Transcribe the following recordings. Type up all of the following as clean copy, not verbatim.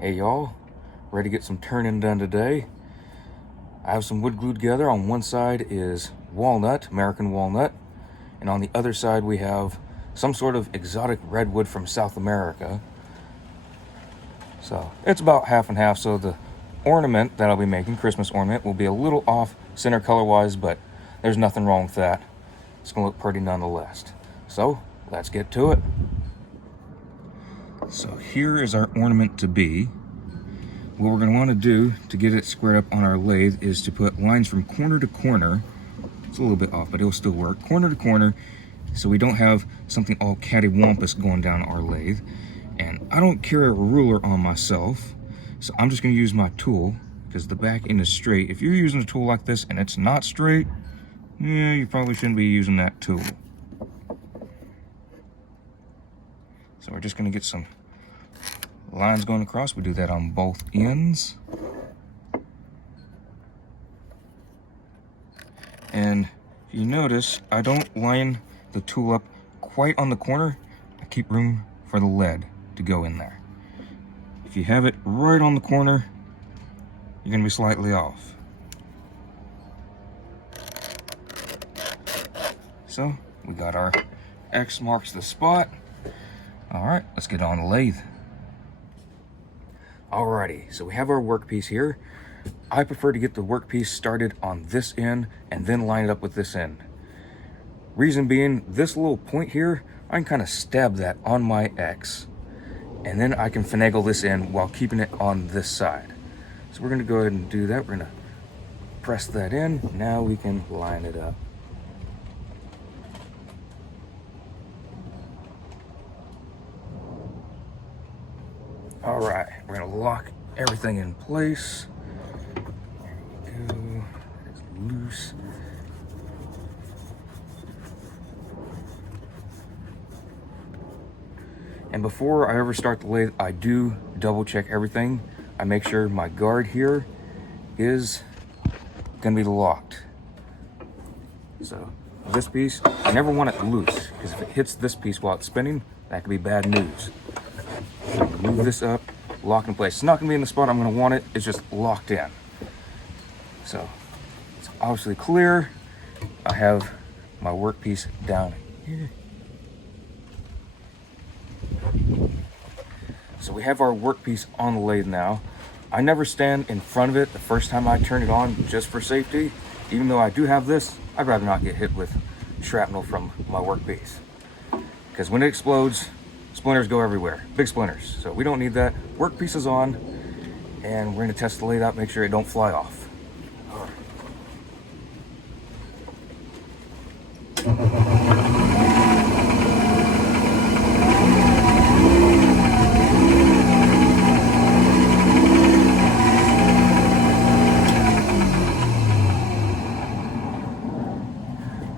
Hey y'all, ready to get some turning done today. I have some wood glued together. On one side is walnut, American walnut, and on the other side we have some sort of exotic redwood from South America. So it's about half and half, so the ornament that I'll be making, Christmas ornament, will be a little off center color wise, but there's nothing wrong with that. It's gonna look pretty nonetheless. So let's get to it. So here is our ornament to be. What we're going to want to do to get it squared up on our lathe is to put lines from corner to corner. It's a little bit off, but it'll still work. Corner to corner, so we don't have something all cattywampus going down our lathe. And I don't carry a ruler on myself, so I'm just going to use my tool because the back end is straight. If you're using a tool like this and it's not straight, yeah, you probably shouldn't be using that tool. So we're just going to get some lines going across. We do that on both ends. And if you notice, I don't line the tool up quite on the corner. I keep room for the lead to go in there. If you have it right on the corner, you're going to be slightly off. So we got our X marks the spot. All right, let's get on the lathe. Alrighty, so we have our workpiece here. I prefer to get the workpiece started on this end and then line it up with this end. Reason being, this little point here, I can kind of stab that on my X, and then I can finagle this in while keeping it on this side. So we're gonna go ahead and do that. We're gonna press that in. Now we can line it up. All right, we're gonna lock everything in place. There you go, it's loose. And before I ever start the lathe, I do double check everything. I make sure my guard here is gonna be locked. So this piece, I never want it loose, because if it hits this piece while it's spinning, that could be bad news. So move this up, lock in place. It's not gonna be in the spot I'm gonna want it, it's just locked in. So it's obviously clear. I have my workpiece down here. So we have our workpiece on the lathe now. I never stand in front of it the first time I turn it on, just for safety. Even though I do have this, I'd rather not get hit with shrapnel from my workpiece. Because when it explodes, splinters go everywhere, big splinters. So we don't need that. Workpiece is on, and we're gonna test the lathe out, make sure it don't fly off. All right.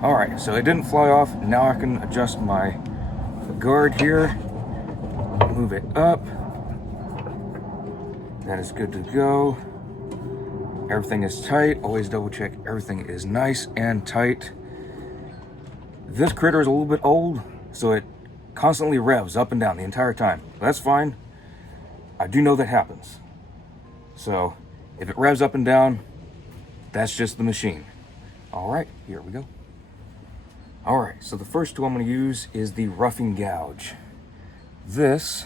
All right, so it didn't fly off. Now I can adjust my guard here. Move it up. That is good to go. Everything is tight. Always double check everything is nice and tight. This critter is a little bit old, so it constantly revs up and down the entire time. That's fine. I do know that happens. So if it revs up and down, that's just the machine. All right, here we go. All right, so the first tool I'm going to use is the roughing gouge. This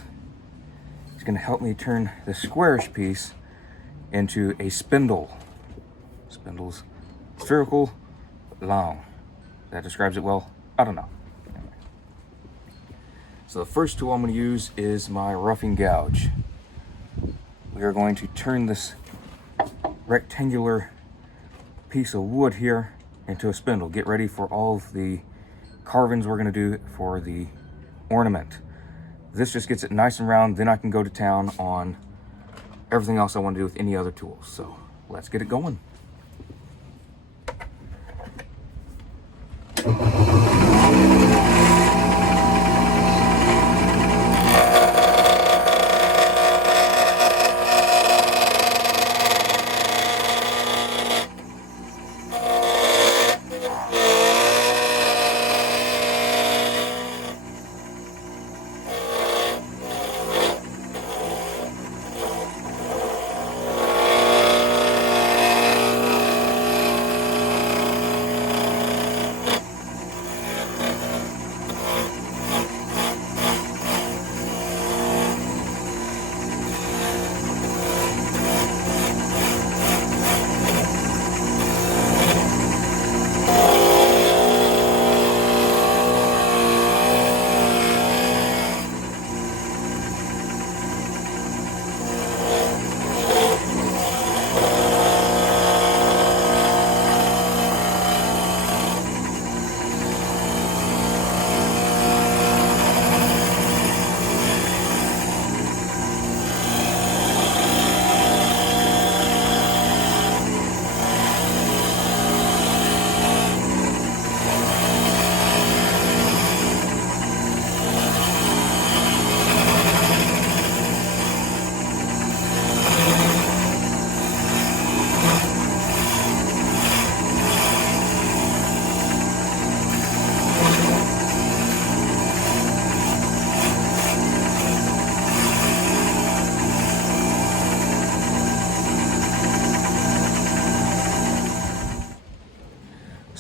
is going to help me turn the squarish piece into a spindle. Spindle's spherical, but long. That describes it well? I don't know. Anyway. So the first tool I'm going to use is my roughing gouge. We are going to turn this rectangular piece of wood here into a spindle. Get ready for all of the carvings we're going to do for the ornament. This just gets it nice and round, then I can go to town on everything else I want to do with any other tools. So let's get it going.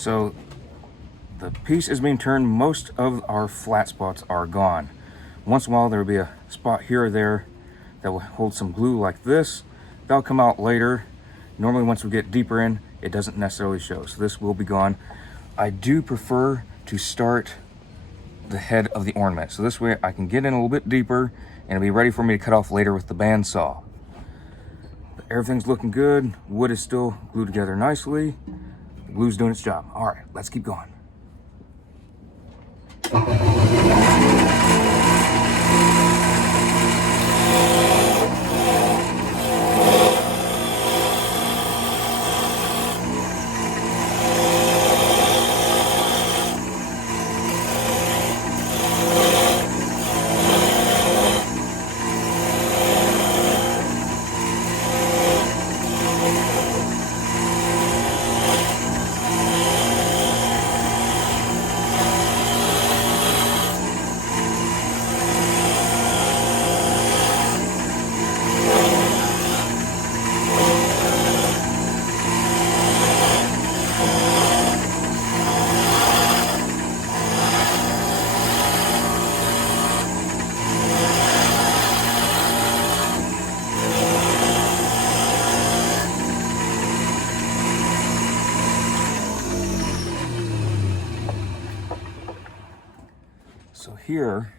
So the piece is being turned. Most of our flat spots are gone. Once in a while there will be a spot here or there that will hold some glue like this. That'll come out later. Normally once we get deeper in, it doesn't necessarily show. So this will be gone. I do prefer to start the head of the ornament. So this way I can get in a little bit deeper and it'll be ready for me to cut off later with the bandsaw. But everything's looking good. Wood is still glued together nicely. The glue's doing its job. All right, let's keep going. So here,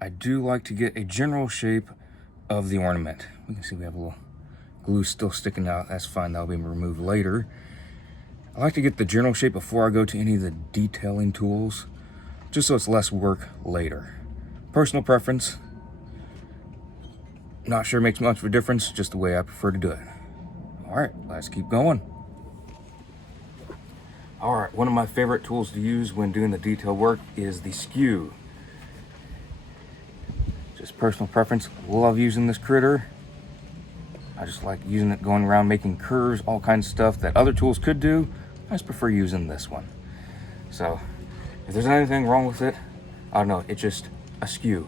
I do like to get a general shape of the ornament. We can see we have a little glue still sticking out. That's fine, that'll be removed later. I like to get the general shape before I go to any of the detailing tools, just so it's less work later. Personal preference. Not sure it makes much of a difference, just the way I prefer to do it. All right, let's keep going. All right, one of my favorite tools to use when doing the detail work is the skew. Just personal preference, love using this critter. I just like using it going around making curves, all kinds of stuff that other tools could do. I just prefer using this one. So if there's anything wrong with it, I don't know, it's just a skew.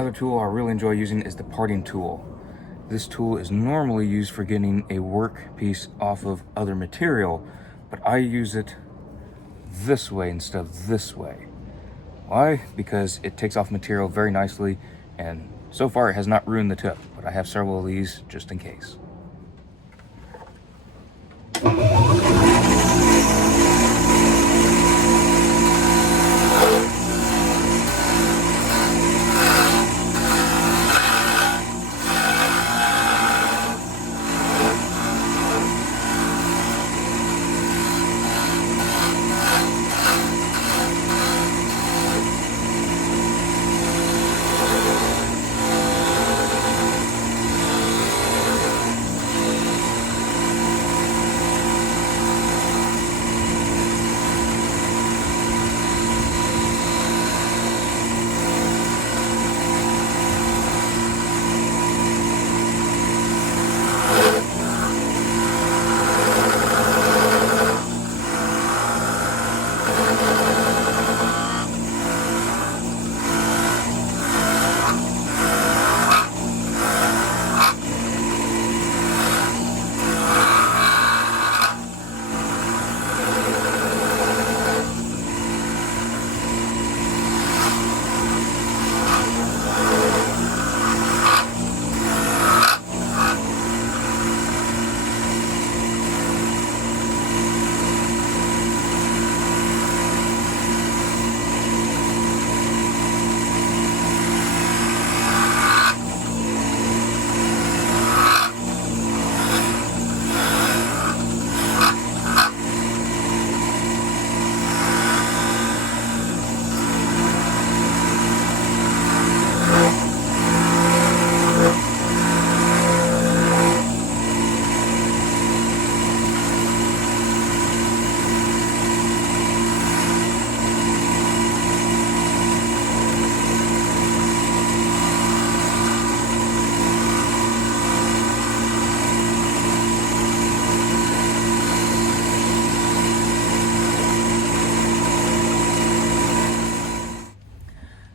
Another tool I really enjoy using is the parting tool. This tool is normally used for getting a workpiece off of other material, but I use it this way instead of this way. Why? Because it takes off material very nicely, and so far it has not ruined the tip, but I have several of these just in case.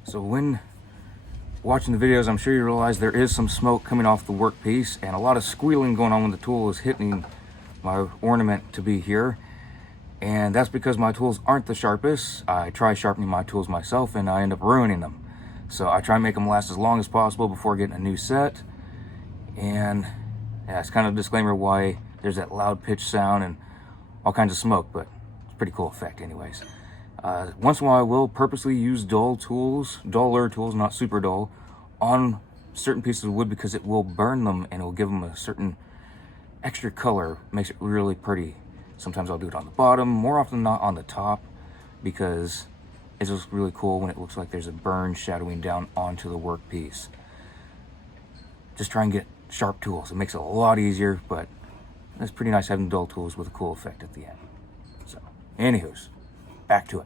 So when watching the videos, I'm sure you realize there is some smoke coming off the workpiece and a lot of squealing going on when the tool is hitting my ornament to be here. And that's because my tools aren't the sharpest. I try sharpening my tools myself and I end up ruining them. So I try and make them last as long as possible before getting a new set. And yeah, it's kind of a disclaimer why there's that loud pitch sound and all kinds of smoke, but it's a pretty cool effect anyways. Once in a while I will purposely use duller tools, not super dull, on certain pieces of wood because it will burn them and it will give them a certain extra color, makes it really pretty. Sometimes I'll do it on the bottom, more often than not on the top, because it's just really cool when it looks like there's a burn shadowing down onto the workpiece. Just try and get sharp tools. It makes it a lot easier, but it's pretty nice having dull tools with a cool effect at the end. So, anywho's, back to it.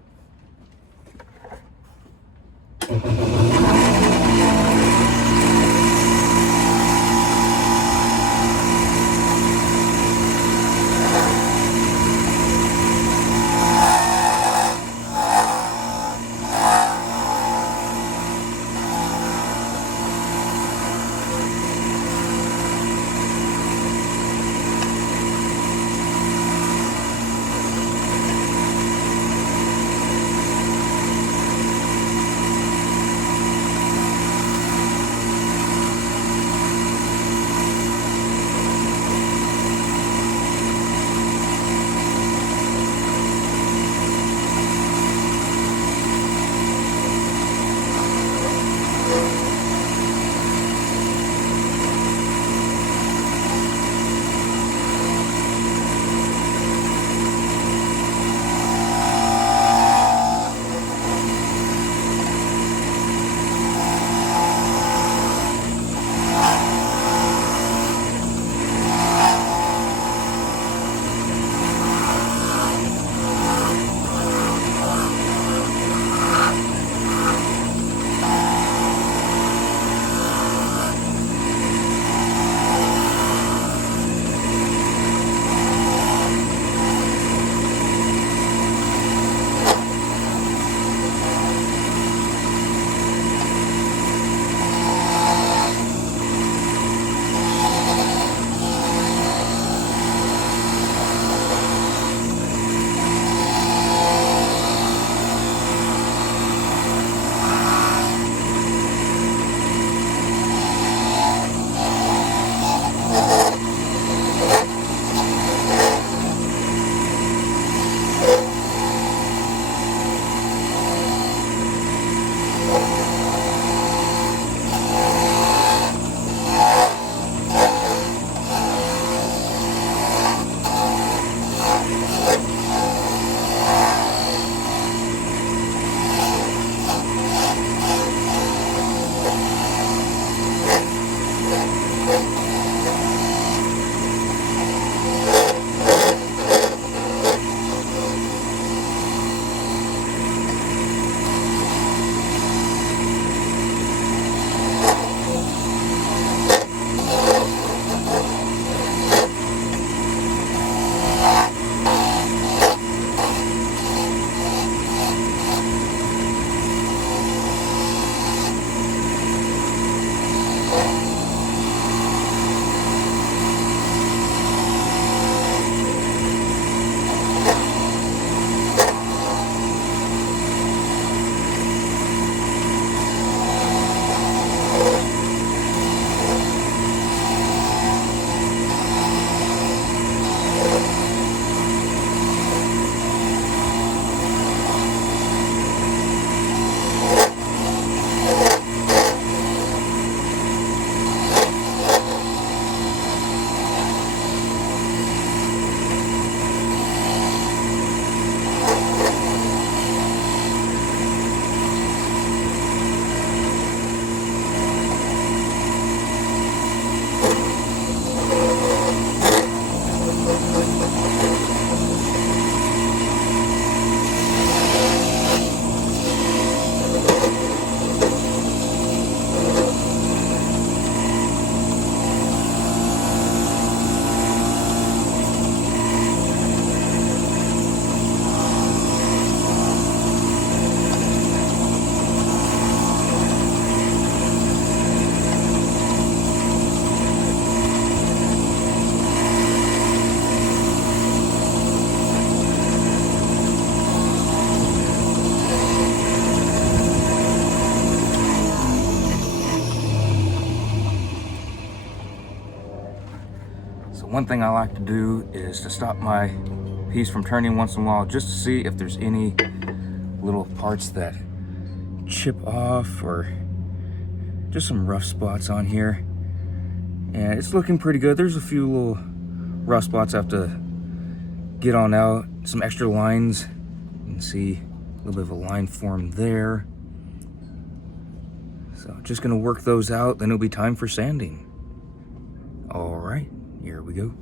So one thing I like to do is to stop my piece from turning once in a while, just to see if there's any little parts that chip off or just some rough spots on here. And it's looking pretty good. There's a few little rough spots I have to get on out. Some extra lines. You can see a little bit of a line form there. So just gonna work those out, then it'll be time for sanding. All right, here we go.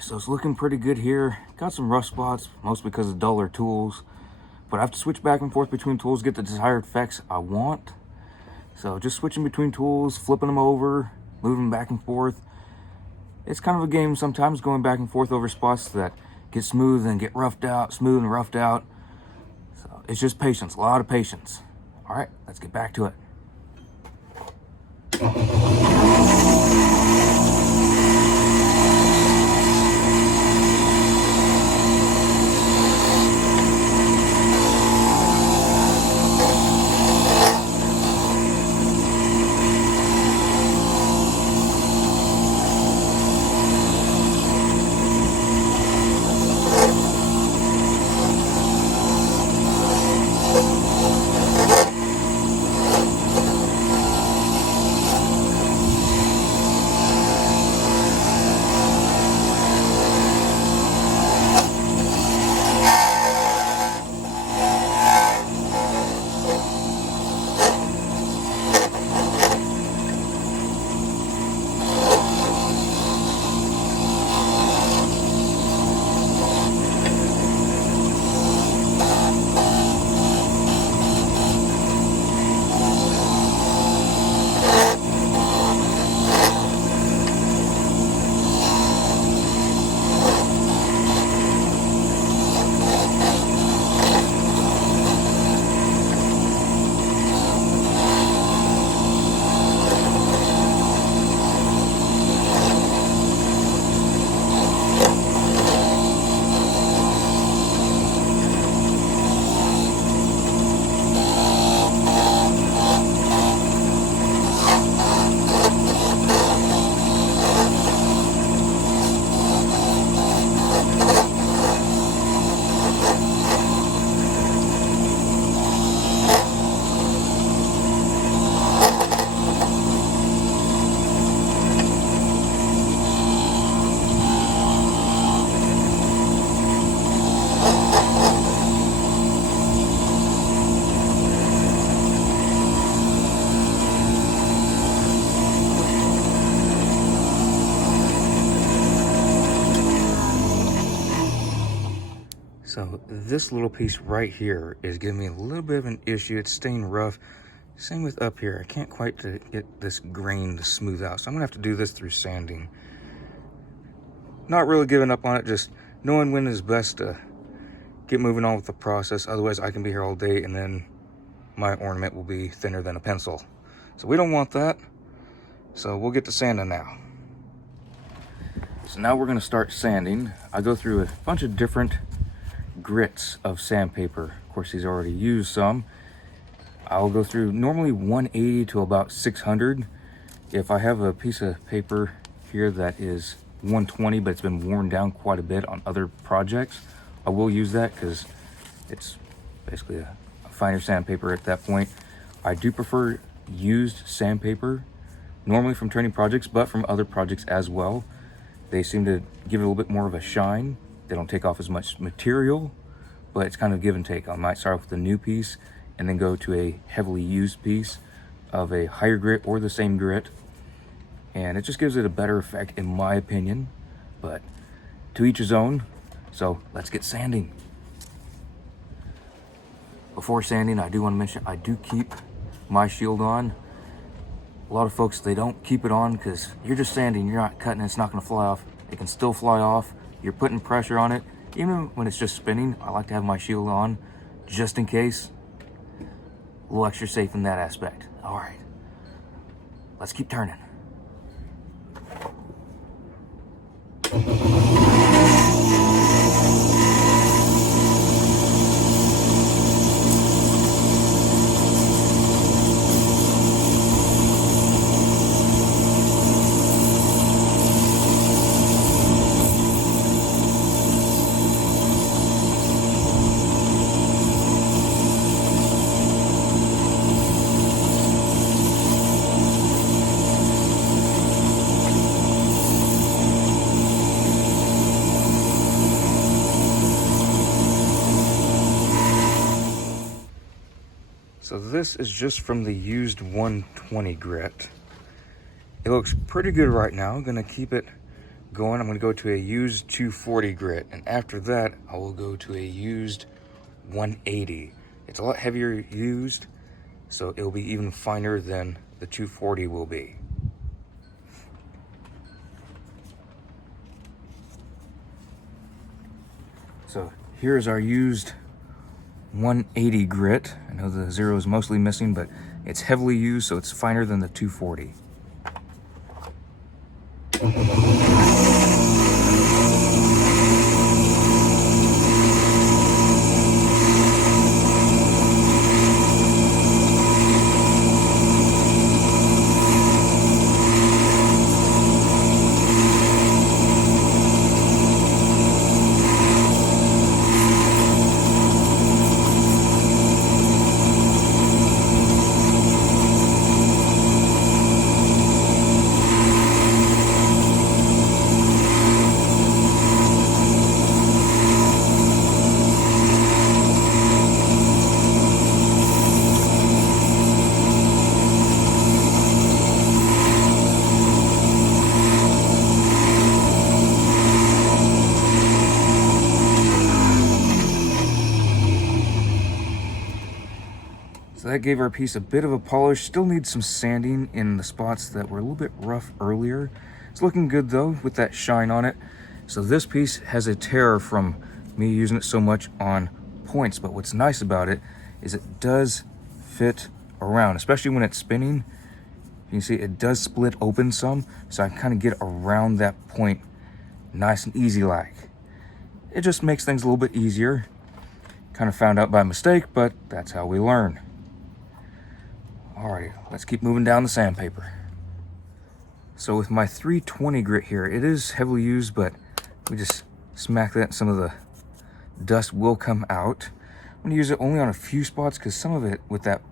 So it's looking pretty good here. Got some rough spots, mostly because of duller tools. But I have to switch back and forth between tools to get the desired effects I want. So just switching between tools, flipping them over, moving back and forth. It's kind of a game sometimes, going back and forth over spots that get smooth and get roughed out, smooth and roughed out. So it's just patience, a lot of patience. All right, let's get back to it. So this little piece right here is giving me a little bit of an issue. It's staying rough. Same with up here. I can't quite get this grain to smooth out. So I'm gonna have to do this through sanding. Not really giving up on it, just knowing when is best to get moving on with the process. Otherwise I can be here all day and then my ornament will be thinner than a pencil. So we don't want that. So we'll get to sanding now. So now we're gonna start sanding. I go through a bunch of different grits of sandpaper. Of course, he's already used some. I'll go through normally 180 to about 600. If I have a piece of paper here that is 120, but it's been worn down quite a bit on other projects, I will use that because it's basically a finer sandpaper at that point. I do prefer used sandpaper, normally from training projects, but from other projects as well. They seem to give it a little bit more of a shine. They don't take off as much material, but it's kind of give and take. I might start off with a new piece and then go to a heavily used piece of a higher grit or the same grit. And it just gives it a better effect in my opinion, but to each his own. So let's get sanding. Before sanding, I do want to mention I do keep my shield on. A lot of folks, they don't keep it on because you're just sanding, you're not cutting, it's not going to fly off. It can still fly off. You're putting pressure on it. Even when it's just spinning, I like to have my shield on just in case. A little extra safe in that aspect. All right, let's keep turning. So this is just from the used 120 grit. It looks pretty good right now. I'm gonna keep it going. I'm gonna go to a used 240 grit, and after that, I will go to a used 180. It's a lot heavier used, so it'll be even finer than the 240 will be. So here's our used 180 grit. I know the 0 is mostly missing, but it's heavily used, so it's finer than the 240. So that gave our piece a bit of a polish. Still needs some sanding in the spots that were a little bit rough earlier. It's looking good though with that shine on it. So this piece has a tear from me using it so much on points, but what's nice about it is it does fit around, especially when it's spinning. You can see it does split open some, so I kind of get around that point nice and easy like. It just makes things a little bit easier. Kind of found out by mistake, but that's how we learn. Alrighty, let's keep moving down the sandpaper. So with my 320 grit here, it is heavily used, but we just smack that and some of the dust will come out. I'm gonna use it only on a few spots because some of it, with that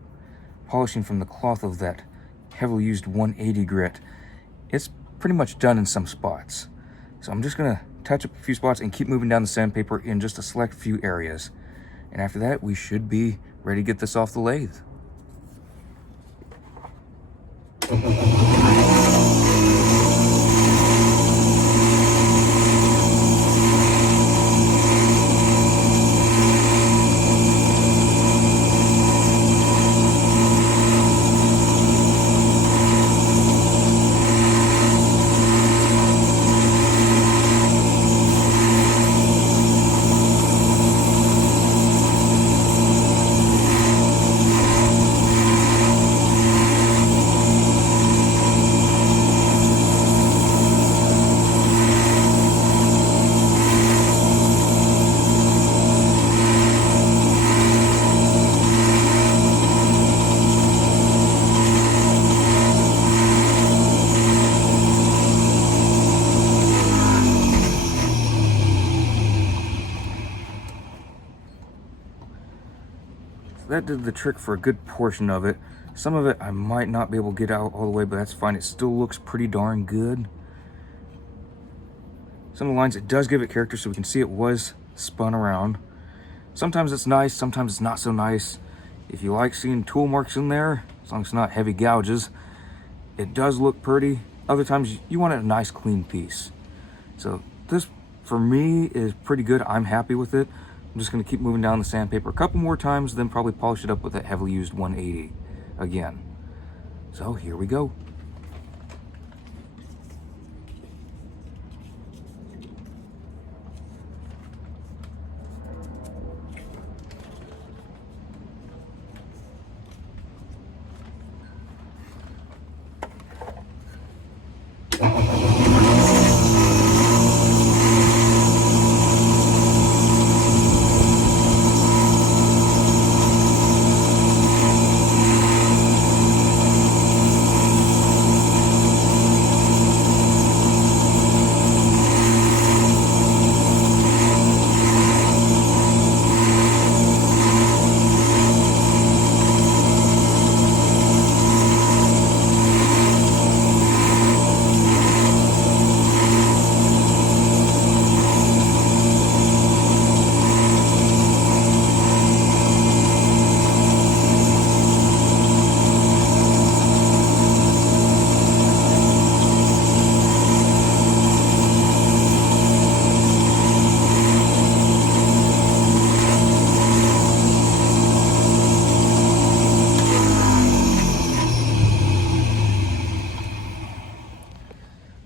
polishing from the cloth of that heavily used 180 grit, it's pretty much done in some spots. So I'm just gonna touch up a few spots and keep moving down the sandpaper in just a select few areas. And after that, we should be ready to get this off the lathe. So that did the trick for a good portion of it. Some of it I might not be able to get out all the way, but that's fine. It still looks pretty darn good. Some of the lines, it does give it character, so we can see it was spun around. Sometimes it's nice, sometimes it's not so nice. If you like seeing tool marks in there, as long as it's not heavy gouges, it does look pretty. Other times you want a nice clean piece. So this, for me, is pretty good. I'm happy with it. I'm just gonna keep moving down the sandpaper a couple more times, then probably polish it up with that heavily used 180 again. So here we go.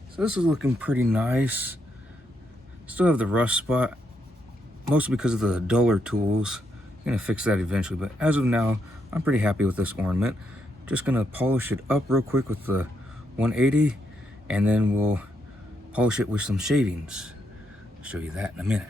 So this is looking pretty nice. Still have the rust spot, mostly because of the duller tools. I'm gonna fix that eventually, but as of now, I'm pretty happy with this ornament. Just gonna polish it up real quick with the 180, and then we'll polish it with some shavings. I'll show you that in a minute.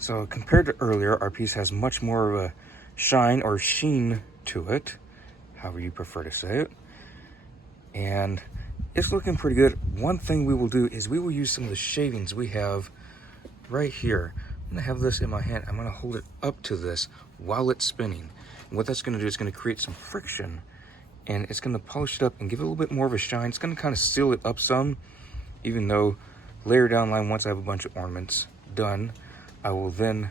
So compared to earlier, our piece has much more of a shine or sheen to it, however you prefer to say it. And it's looking pretty good. One thing we will do is we will use some of the shavings we have right here. I'm gonna have this in my hand. I'm gonna hold it up to this while it's spinning. And what that's gonna do is gonna create some friction, and it's gonna polish it up and give it a little bit more of a shine. It's gonna kind of seal it up some, even though later down the line, once I have a bunch of ornaments done, I will then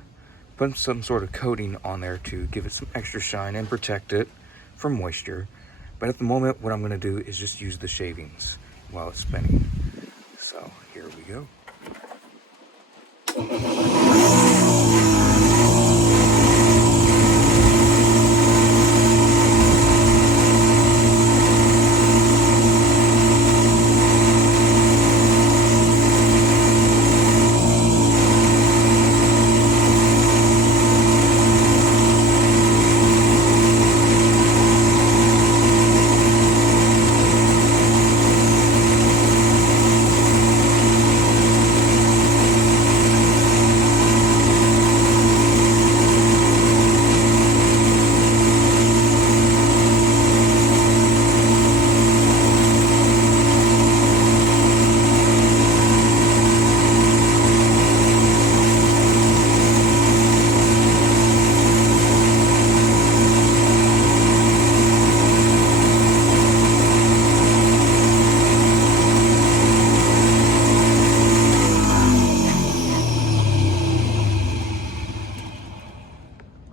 put some sort of coating on there to give it some extra shine and protect it from moisture. But at the moment, what I'm gonna do is just use the shavings while it's spinning. So here we go.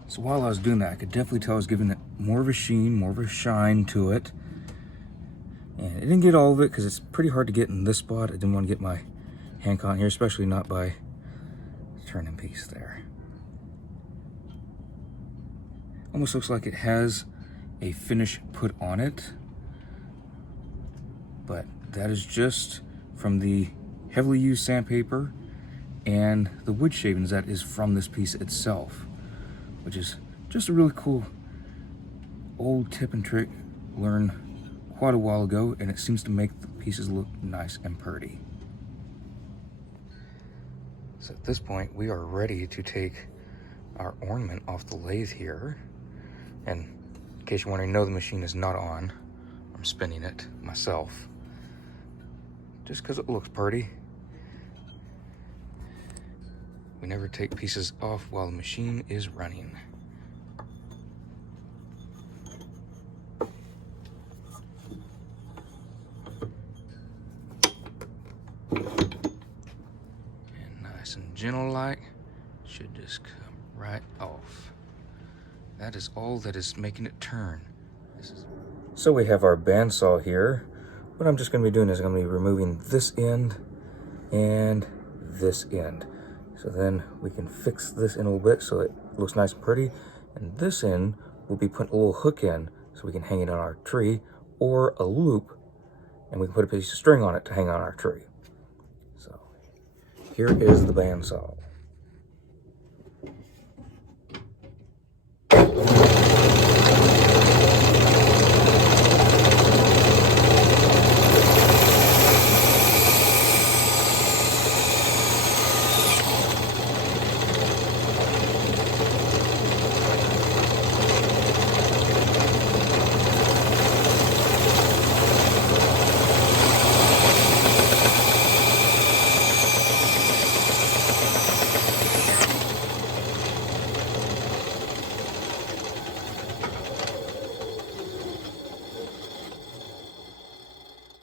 So while I was doing that, I could definitely tell I was giving it more of a sheen, more of a shine to it. And I didn't get all of it because it's pretty hard to get in this spot. I didn't want to get my hand caught in here, especially not by the turning piece there. Almost looks like it has a finish put on it, but that is just from the heavily used sandpaper and the wood shavings that is from this piece itself, which is just a really cool old tip and trick learned quite a while ago, and it seems to make the pieces look nice and pretty. So at this point, we are ready to take our ornament off the lathe here. And in case you're wondering, no, the machine is not on. I'm spinning it myself, just because it looks pretty. We never take pieces off while the machine is running. And nice and gentle like, should just come right off. That is all that is making it turn. So we have our bandsaw here. What I'm just going to be doing is I'm going to be removing this end and this end. So then we can fix this in a little bit so it looks nice and pretty. And this end, we'll be putting a little hook in so we can hang it on our tree, or a loop, and we can put a piece of string on it to hang on our tree. So here is the bandsaw.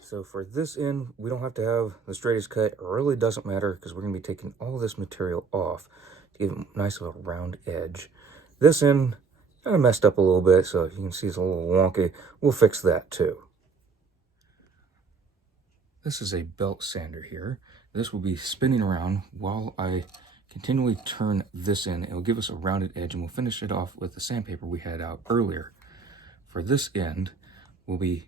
So for this end, we don't have to have the straightest cut. It really doesn't matter because we're going to be taking all this material off to give it a nice little round edge. This end kind of messed up a little bit, so you can see it's a little wonky. We'll fix that too. This is a belt sander here. This will be spinning around while I continually turn this in. It'll give us a rounded edge, and we'll finish it off with the sandpaper we had out earlier. For this end, we'll be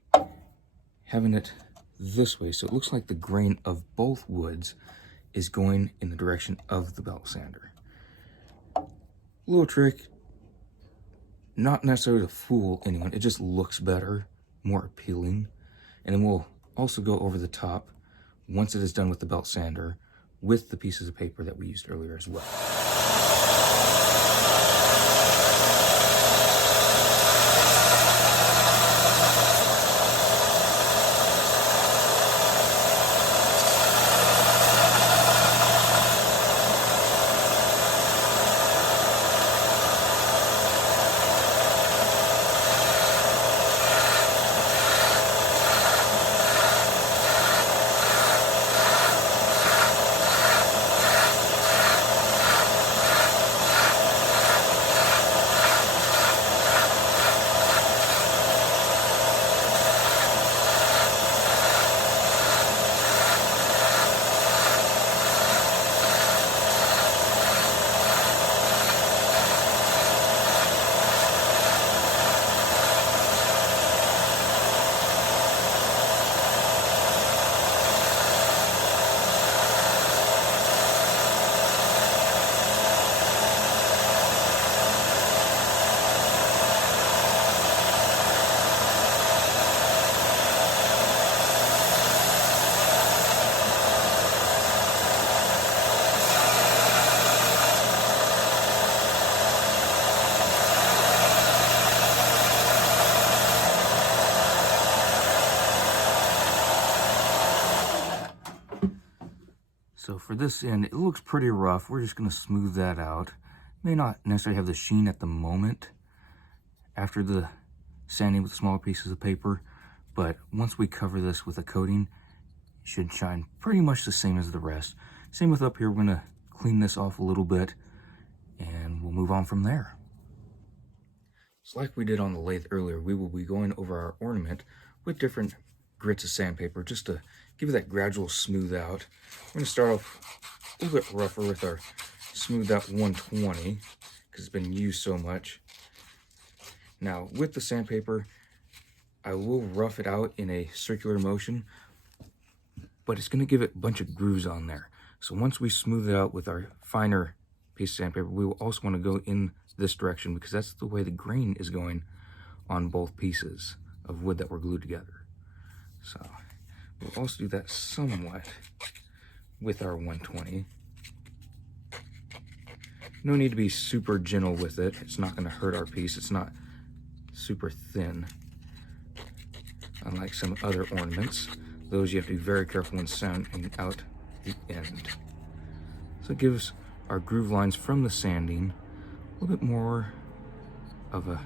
having it this way, so it looks like the grain of both woods is going in the direction of the belt sander. Little trick, not necessarily to fool anyone, it just looks better, more appealing. And then we'll also go over the top once it is done with the belt sander with the pieces of paper that we used earlier as well. So for this end, it looks pretty rough. We're just going to smooth that out. May not necessarily have the sheen at the moment after the sanding with smaller pieces of paper, but once we cover this with a coating, it should shine pretty much the same as the rest. Same with up here. We're going to clean this off a little bit, and we'll move on from there. So like we did on the lathe earlier, we will be going over our ornament with different grits of sandpaper just to give it that gradual smooth out. We're going to start off a little bit rougher with our smooth out 120 because it's been used so much. Now with the sandpaper, I will rough it out in a circular motion, but it's going to give it a bunch of grooves on there. So once we smooth it out with our finer piece of sandpaper, we will also want to go in this direction because that's the way the grain is going on both pieces of wood that were glued together. So we'll also do that somewhat with our 120. No need to be super gentle with it. It's not going to hurt our piece. It's not super thin, unlike some other ornaments. Those you have to be very careful when sanding out the end. So it gives our groove lines from the sanding a little bit more of a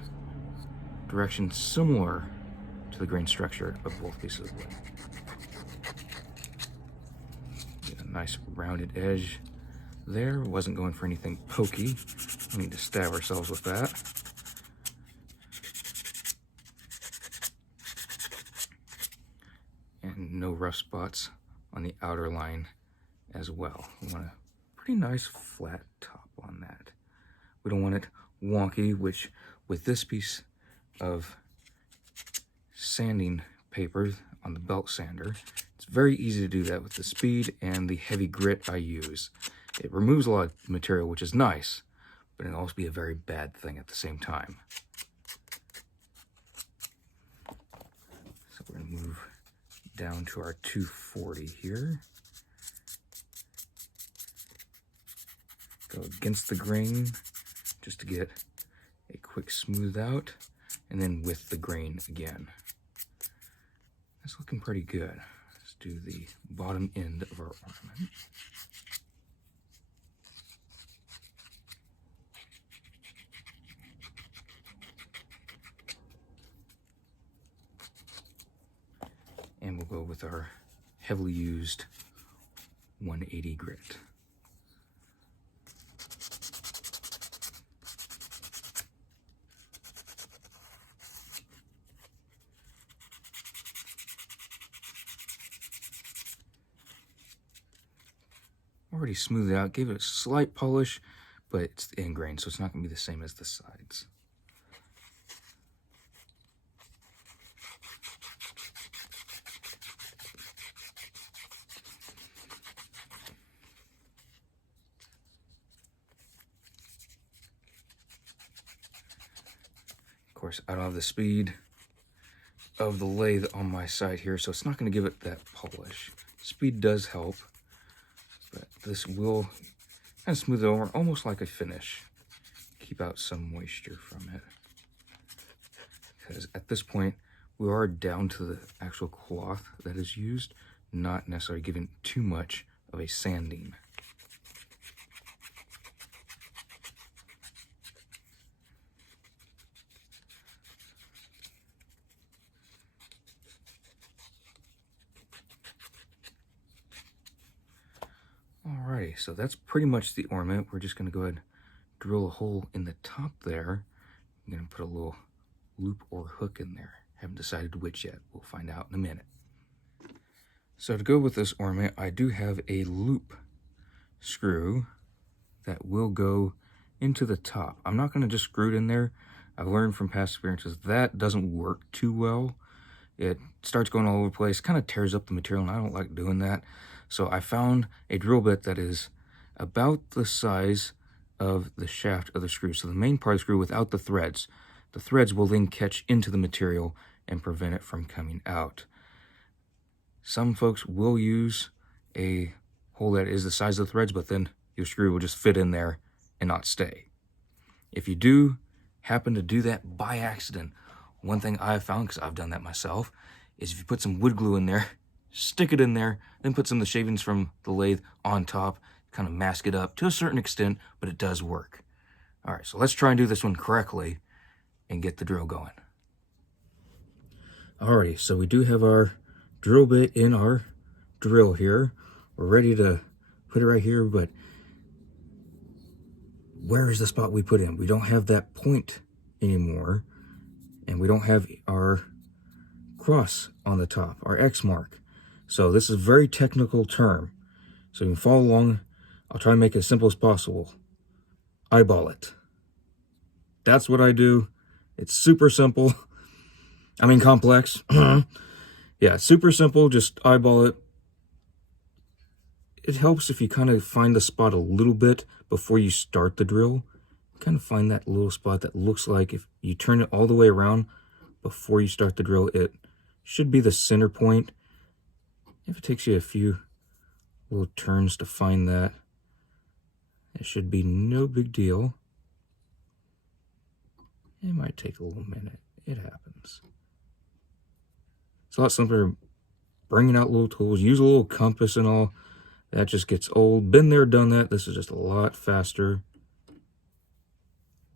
direction similar to the grain structure of both pieces of wood. Get a nice rounded edge there. Wasn't going for anything pokey. We need to stab ourselves with that. And no rough spots on the outer line as well. We want a pretty nice flat top on that. We don't want it wonky, which with this piece of sanding paper on the belt sander, it's very easy to do that with the speed and the heavy grit I use. It removes a lot of material, which is nice, but it can also be a very bad thing at the same time. So we're going to move down to our 240 here. Go against the grain just to get a quick smooth out, and then with the grain again. That's looking pretty good. Let's do the bottom end of our ornament. And we'll go with our heavily used 180 grit. Already smoothed it out, gave it a slight polish, but it's the end grain, so it's not going to be the same as the sides. Of course, I don't have the speed of the lathe on my side here, so it's not going to give it that polish. Speed does help, but this will kind of smooth it over, almost like a finish. Keep out some moisture from it. Because at this point, we are down to the actual cloth that is used, not necessarily giving too much of a sanding. Alrighty, so that's pretty much the ornament. We're just going to go ahead and drill a hole in the top there. I'm going to put a little loop or hook in there. Haven't decided which yet. We'll find out in a minute. So to go with this ornament, I do have a loop screw that will go into the top. I'm not going to just screw it in there. I've learned from past experiences that doesn't work too well. It starts going all over the place, kind of tears up the material, and I don't like doing that. So I found a drill bit that is about the size of the shaft of the screw. So the main part of the screw without the threads. The threads will then catch into the material and prevent it from coming out. Some folks will use a hole that is the size of the threads, but then your screw will just fit in there and not stay. If you do happen to do that by accident, one thing I've found, because I've done that myself, is if you put some wood glue in there, stick it in there, then put some of the shavings from the lathe on top, kind of mask it up to a certain extent, but it does work. All right, so let's try and do this one correctly and get the drill going. Alrighty, so we do have our drill bit in our drill here. We're ready to put it right here, but where is the spot we put in? We don't have that point anymore, and we don't have our cross on the top, our X mark. So this is a very technical term. So you can follow along. I'll try and make it as simple as possible. Eyeball it. That's what I do. It's super simple. I mean complex. Yeah, it's super simple. Just eyeball it. It helps if you kind of find the spot a little bit before you start the drill. Kind of find that little spot that looks like if you turn it all the way around before you start the drill, it should be the center point. If it takes you a few little turns to find that, it should be no big deal. It might take a little minute. It happens. It's a lot simpler bringing out little tools. Use a little compass and all. That just gets old. Been there, done that. This is just a lot faster.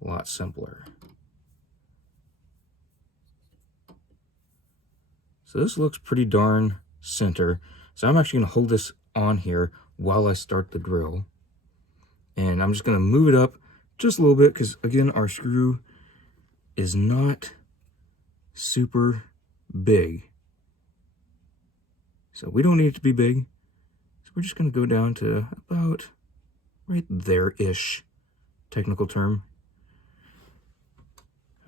A lot simpler. So this looks pretty darn center. So I'm actually going to hold this on here while I start the drill. And I'm just going to move it up just a little bit because, again, our screw is not super big. So we don't need it to be big. So we're just going to go down to about right there-ish, technical term.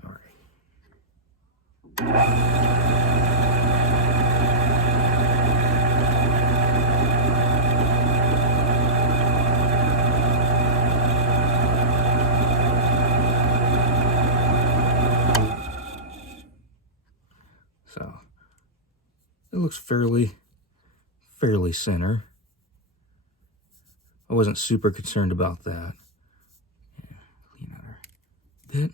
All right. So it looks fairly center. I wasn't super concerned about that. Yeah, clean out our bit.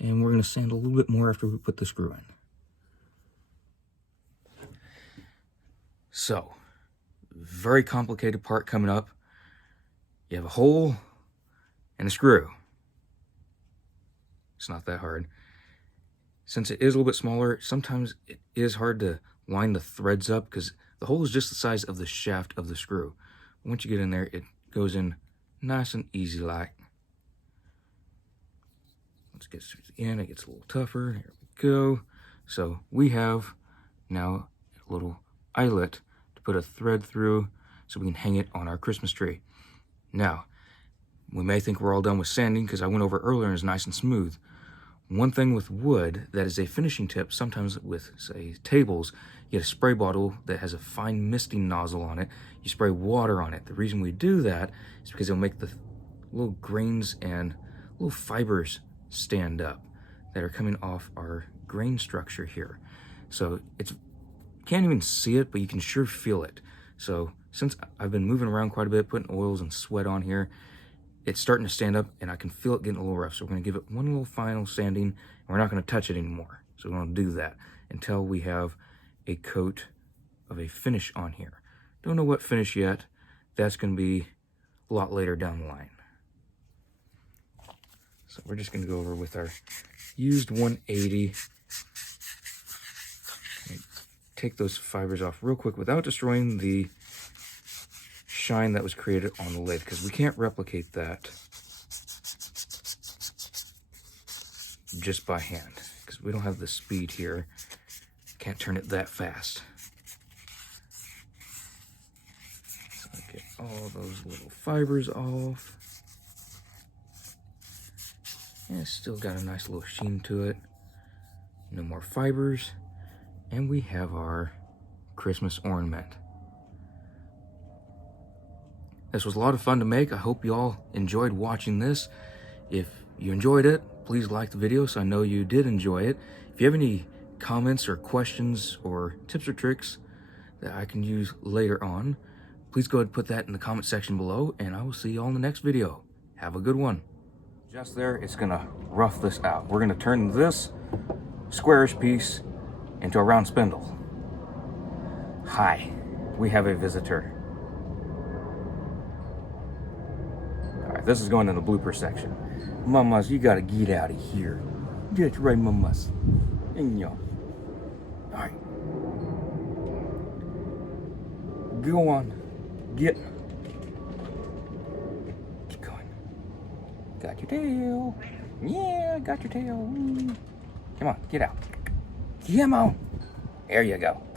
And we're going to sand a little bit more after we put the screw in. So, very complicated part coming up. You have a hole and a screw. It's not that hard. Since it is a little bit smaller, sometimes it is hard to line the threads up because the hole is just the size of the shaft of the screw. Once you get in there, it goes in nice and easy like. Let's get to the end. It gets a little tougher. Here we go. So we have now a little eyelet to put a thread through so we can hang it on our Christmas tree. Now, we may think we're all done with sanding because I went over earlier and it's nice and smooth. One thing with wood that is a finishing tip, sometimes with, say, tables, you get a spray bottle that has a fine misting nozzle on it. You spray water on it. The reason we do that is because it'll make the little grains and little fibers stand up that are coming off our grain structure here. So it's, you can't even see it, but you can sure feel it. So since I've been moving around quite a bit, putting oils and sweat on here, it's starting to stand up and I can feel it getting a little rough. So we're going to give it one little final sanding and we're not going to touch it anymore. So we don't do that until we have a coat of a finish on here. Don't know what finish yet. That's going to be a lot later down the line. So we're just going to go over with our used 180. Take those fibers off real quick without destroying the shine that was created on the lid, because we can't replicate that just by hand because we don't have the speed here. Can't turn it that fast. So get all those little fibers off. And it's still got a nice little sheen to it. No more fibers. And we have our Christmas ornament. This was a lot of fun to make. I hope you all enjoyed watching this. If you enjoyed it, please like the video so I know you did enjoy it. If you have any comments or questions or tips or tricks that I can use later on, please go ahead and put that in the comment section below, and I will see you all in the next video. Have a good one. Just there, it's gonna rough this out. We're gonna turn this squarish piece into a round spindle. Hi, we have a visitor. This is going in the blooper section. Mamas, you gotta get out of here. That's right, mamas. And alright. Go on. Get. Keep going. Got your tail. Yeah, got your tail. Come on, get out. Come on. There you go.